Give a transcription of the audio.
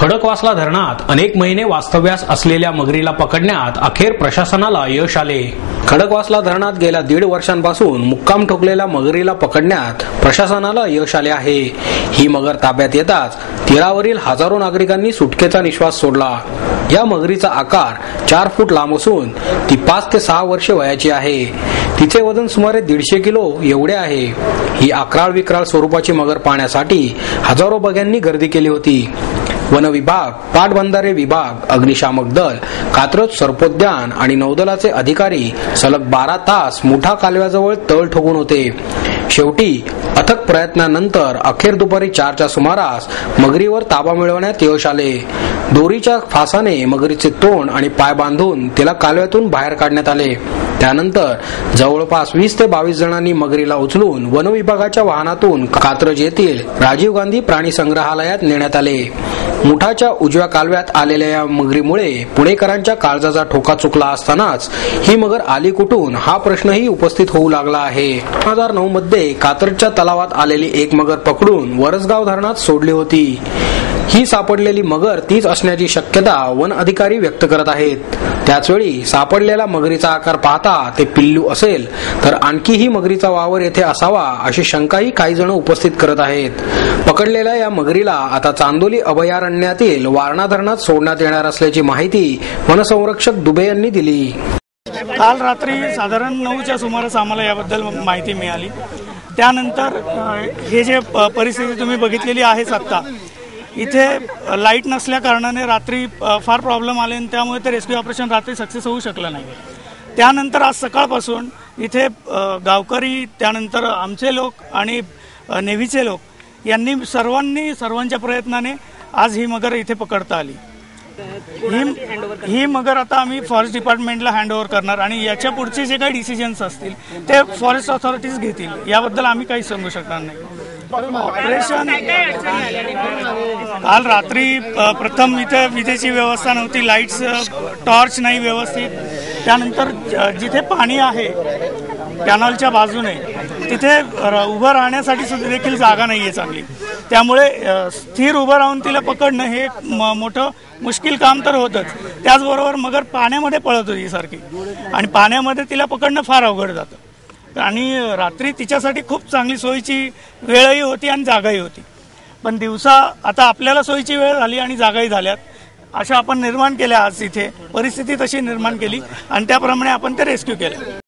खडकवासला धरणात अनेक महिने वास्तव्यास असलेल्या मगरीला पकडण्यात अखेर प्रशासनाला यश आले। खडकवासला धरणात गेल्या 1.5 वर्षांपासून मुक्काम ठोकलेल्या मगरीला पकडण्यात प्रशासनाला यश आले आहे। ही मगर ताब्यात येताच तीरावरील हजारो नागरिकांनी सुटकेचा निश्वास सोडला। या मगरीचा आकार 4 फूट लांब असून ती 5 ते 6 वर्षे वयाची आहे। तिचे वजन सुमारे 150 किलो एवढे आहे। ही अक्राळ विक्राळ स्वरूपाची मगर पाहण्यासाठी हजारो बघ्यांनी गर्दी केली होती। वन विभाग, पाटबंधारे विभाग, अग्निशामक दल, कात्रज सर्पोद्यान आणि नौदलाचे अधिकारी सलग 12 तास मुठा कालव्याजवळ तळ ठोकून होते। शेवटी अथक प्रयत्नानंतर अखेर दुपारी 4च्या सुमारास मगरीवर ताबा मिळवण्यात यश आले। दोरीच्या फासाने मगरीचे तोंड आणि पाय बांधून तिला कालव्यातून बाहेर काढण्यात आले। त्यानंतर जवळपास 20 ते 22 जणांनी मगरीला उचलून वन विभागाच्या वाहनातून कात्रज येथील राजीव गांधी प्राणी संग्रहालयात नेण्यात आले। मुठाच्या उजव्या कालव्यात आलेल्या या मगरीमुळे पुणेकरांच्या काळजाचा ठोका चुकला असतानाच ही मगर आली कुठून हा प्रश्नही उपस्थित होऊ लागला आहे। 2009 मध्ये कात्रजच्या तलावात आलेली एक मगर पकडून वरसगाव धरणात सोडली होती। ही सापडलेली मगर तीच असण्याची शक्यता वन अधिकारी व्यक्त करत आहेत। त्याचवेळी सापडलेला मगरीचा आकार पाहता ते पिल्लू असेल तर आणखीही मगरीचा वावर येथे असावा अशी शंकाही काही जण उपस्थित करत आहेत। पकडलेल्या या मगरीला आता चांदोली अभयारण्यातील वारणा धरणात सोडण्यात येणार असल्याची माहिती वनसंरक्षक दुबे यांनी दिली। काल रात्री साधारण 9च्या सुमारास आम्हाला याबद्दल माहिती मिळाली। त्यानंतर हे जे परिस्थिती तुम्ही बघितलेली आहेच आता, इथे लाईट नसल्या कारणाने रात्री फार प्रॉब्लेम आले आणि त्यामुळे ते रेस्क्यू ऑपरेशन रात्री सक्सेस होऊ शकलं नाही। त्यानंतर आज सकाळपासून इथे गावकरी, त्यानंतर आमचे लोक आणि नेव्हीचे लोक यांनी सर्वांच्या प्रयत्नाने आज ही मगर इथे पकडता आली। ही मगर आता आम्ही फॉरेस्ट डिपार्टमेंटला हँडओव्हर करणार आणि याच्या पुढचे जे काही डिसिजन्स असतील ते फॉरेस्ट अथॉरिटीज घेतील। याबद्दल आम्ही काही सांगू शकणार नाही। ऑपरेशन काल रात्री प्रथम इथे विजेची व्यवस्था नव्हती, लाईट्स, टॉर्च नाही व्यवस्थित। त्यानंतर जिथे पाणी आहे कॅनलच्या बाजूने तिथे उभं राहण्यासाठी सुद्धा देखील जागा नाहीये चांगली। त्यामुळे स्थिर उभं राहून तिला पकडणं हे मोठं मुश्किल काम तर होतच। त्याचबरोबर मगर पाण्यामध्ये पळत होती सारखी आणि पाण्यामध्ये तिला पकडणं फार अवघड जातं आणि रात्री तिच्यासाठी खूप चांगली सोयीची वेळही होती आणि जागाही होती। पण दिवसा आता आपल्याला सोयीची वेळ झाली आणि जागाही झाल्यात अशा आपण निर्माण केल्या। आज इथे परिस्थिती तशी निर्माण केली आणि त्याप्रमाणे आपण ते रेस्क्यू केलं।